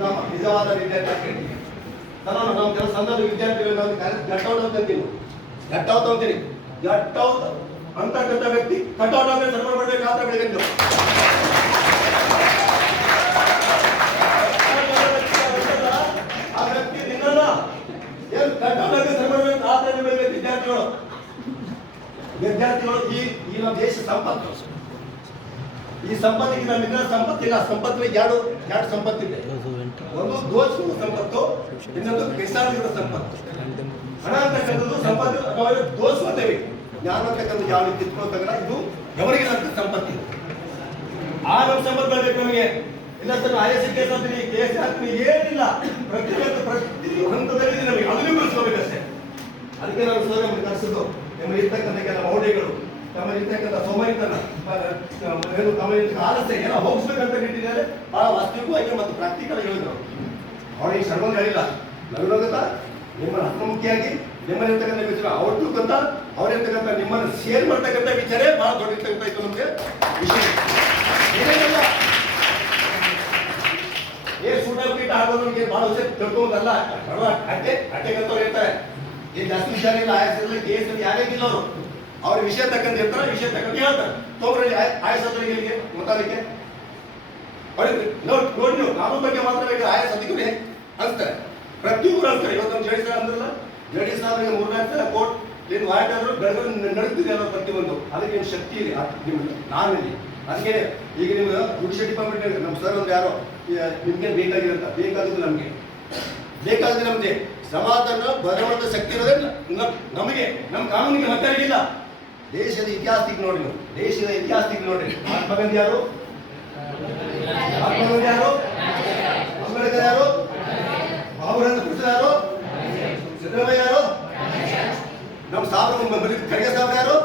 ನಮ್ಮ ನಿಜವಾದ ವಿದ್ಯಾರ್ಥಿ ನಾನು ನಮ್ಮ ಕೆಲವು ಸಂದರ್ಭ ವಿದ್ಯಾರ್ಥಿಗಳು ನಾವು ಗಟ್ಟೌಟ್ ಅಂತ ಅಂತೀವಿ. ಗಟ್ಟೌಟ್ ಅಂತೀರಿ. ಗಟ್ಟೌಟ್ ಅಂತಕ್ಕಂಥ ವ್ಯಕ್ತಿ ಕಟೌಟ್ ಆದ್ರೆ ಸನ್ಮಾನ ಮಾಡಬೇಕಾದ್ರೆ ಬೆಳಿಬೇಕು. ಆ ವ್ಯಕ್ತಿ ನಿನ್ನಲ್ಲ ಏನು ಕಟೌಟ್ ಆದ್ರೆ ಸನ್ಮಾನ ಮಾಡಬೇಕು ಆದ್ರೆ ಬೆಳಿಬೇಕು. ವಿದ್ಯಾರ್ಥಿಗಳು ಈ ನಮ್ಮ ದೇಶ ಸಂಪತ್ತು. ಈ ಸಂಪತ್ತಿಗೆ ನಮ್ಮಿಂದ ಸಂಪತ್ತಿಲ್ಲ. ಸಂಪತ್ತಿನ ಎರಡು ಸಂಪತ್ತಿದೆ. ಒಂದು ದೋಚುವ ಸಂಪತ್ತು, ಇನ್ನೊಂದು ಬಿಸಾಡಿರುವ ಸಂಪತ್ತು. ಹಣ ಅಂತಕ್ಕಂಥದ್ದು ಸಂಪತ್ತು ಅಥವಾ ದೋಚುವಂತೇವೆ. ಜ್ಞಾನ ಅಂತಕ್ಕಂಥ ಯಾವ ರೀತಿ ಕಿತ್ಕೊಳ್ತಾಗಲ್ಲ, ಇದು ಗಮನಿಗಿದಂತ ಸಂಪತ್ತಿ. ಆ ನಮ್ಮ ಸಂಪತ್ತು ಬರ್ಬೇಕು ನಮಗೆ. ಇಲ್ಲ ಸರ್ IAS ಕೇಸ್ ಹಾಕ್ತೀನಿ, ಕೇಸ್ ಹಾಕ್ತೀನಿ, ಏನಿಲ್ಲ. ಪ್ರತಿ ಹಂತದಲ್ಲಿ ನಮಗೆ ಅದನ್ನು ಬೆಳೆಸ್ಕೋಬೇಕಷ್ಟೇ. ಅದಕ್ಕೆ ನಾನು ಸರ್ ನಮಗೆ ಕಲಿಸಿದ್ದು ನಮ್ಮ ಇರ್ತಕ್ಕಂಥ ಕೆಲ ಮೌಢ್ಯಗಳು, ನಮ್ಮ ಇರ್ತಕ್ಕಂಥ ಸೋಮಾರಿತನ, ತಮ್ಮ ಆಲಸ್ಯ ಎಲ್ಲ ಹೋಗಿಸ್ಬೇಕಂತ ನಿಟ್ಟಿದ್ದಾರೆ. ಬಹಳ ವಾಸ್ತವಿಕವಾಗಿ ಮತ್ತು ಪ್ರಾಕ್ಟಿಕಲ್ ಹೇಳಿದ್ರು. ಅವ್ರಿಗೆ ಸರ್ವಂಗ ಹೇಳಿಲ್ಲ. ನಗುನಗುತ್ತ ನಿಮ್ಮನ್ನು ಹಸ್ತಮುಖಿಯಾಗಿ ನಿಮ್ಮಲ್ಲಿರ್ತಕ್ಕಂಥ ವಿಚಾರ ಅವ್ರು ತಿಳ್ಕೊಂತ ಅವ್ರಿರ್ತಕ್ಕಂಥ ನಿಮ್ಮನ್ನು ಶೇರ್ ಮಾಡ್ತಕ್ಕಂಥ ವಿಚಾರ ಬಹಳ ದೊಡ್ಡ ಇರ್ತಕ್ಕಂಥ ಇತ್ತು ನಮಗೆ ವಿಷಯ. ಏನೇನಿಲ್ಲ ಸೂಟ ಆಗೋದು ನಮಗೆ ಬಹಳ ವಿಷಯ ತಿಳ್ಕೊಂಡಲ್ಲ. ಅಟ್ಟೆಗಂತವ್ರು ಇರ್ತಾರೆ. ಏನು ಜಾಸ್ತಿ ವಿಚಾರ ಇಲ್ಲ. IAS ಇರಲಿ, KS ಇರಲಿ, ಯಾರಿಗಿಲ್ಲ ಅವರು. ಅವ್ರ ವಿಷಯ ತಕ್ಕಂತ ಇರ್ತಾರೆ, ವಿಷಯ ತಕ್ಕಂತ ಹೇಳ್ತಾರೆ. ತೊಗೊಳ್ಳಿ IAS ಅಧಿಕಾರಿಗೆ ಗೊತ್ತಾಗಲಿಕ್ಕೆ ಅವ್ರಿಗೆ ನೋಡಿ ನೀವು ಕಾನೂನು ಬಗ್ಗೆ ಮಾತಾಡಬೇಕು. IAS ಅಧಿಕಾರಿ ಅನ್ಸ್ತಾರೆ, ಪ್ರತಿಯೊಬ್ಬರು ಅನ್ಸ್ತಾರೆ. ಇವತ್ತು ನಮ್ಮ ಜಡಿ ಸರ್ ಅಂದ್ರಲ್ಲ, ಜಡಿ ಸಾಹೇಬರಿಗೆ 3-4 ಸಲ ಕೋರ್ಟ್ ಏನು ವಾಯ್ಟ್ ಆದರೂ ಬೆಳಗ್ಗೆ ನಡೀತಿದೆ ಅನ್ನೋ ಪ್ರತಿಯೊಂದು. ಅದಕ್ಕೆ ಏನು ಶಕ್ತಿ ಇದೆ ನಿಮ್ಗೆ, ನಾನಿಲ್ಲಿ. ಅದಕ್ಕೆ ಈಗ ನಿಮ್ಗೆ ಜುಡಿಷಿಯಲ್ ಡಿಪಾರ್ಟ್ಮೆಂಟ್ ನಮ್ಮ ಸರ್ ಅಂದ್ರೆ ಯಾರೋ ನಿಮ್ಗೆ ಬೇಕಾಗಿರಂತ ಬೇಕಾಗಿದ್ದು ನಮಗೆ ಬೇಕಾಗಿದೆ. ನಮಗೆ ಸಮಾಧಾನ ಬಲವಂತ ಶಕ್ತಿ ಇರೋದಿಲ್ಲ ನಮಗೆ, ನಮ್ಮ ಕಾನೂನಿಗೆ ಮತ್ತಾರಿಗಿಲ್ಲ. ದೇಶದ ಇತಿಹಾಸಕ್ಕೆ ನೋಡಿ, ನೀವು ದೇಶದ ಇತಿಹಾಸಕ್ಕೆ ನೋಡ್ರಿ. ಮಹಾತ್ಮ ಗಾಂಧಿ ಯಾರು? ಅಂಬೇಡ್ಕರ್ ಯಾರು? ಬಾಬುರಾಜ ಕೃಷ್ಣ ಯಾರು? ಸಿದ್ದರಾಮಯ್ಯ ಯಾರು? ನಮ್ಮ ಸಾಹೇಬ್ ಖರ್ಗೆ ಸಾಹೇಬ್ ಯಾರು?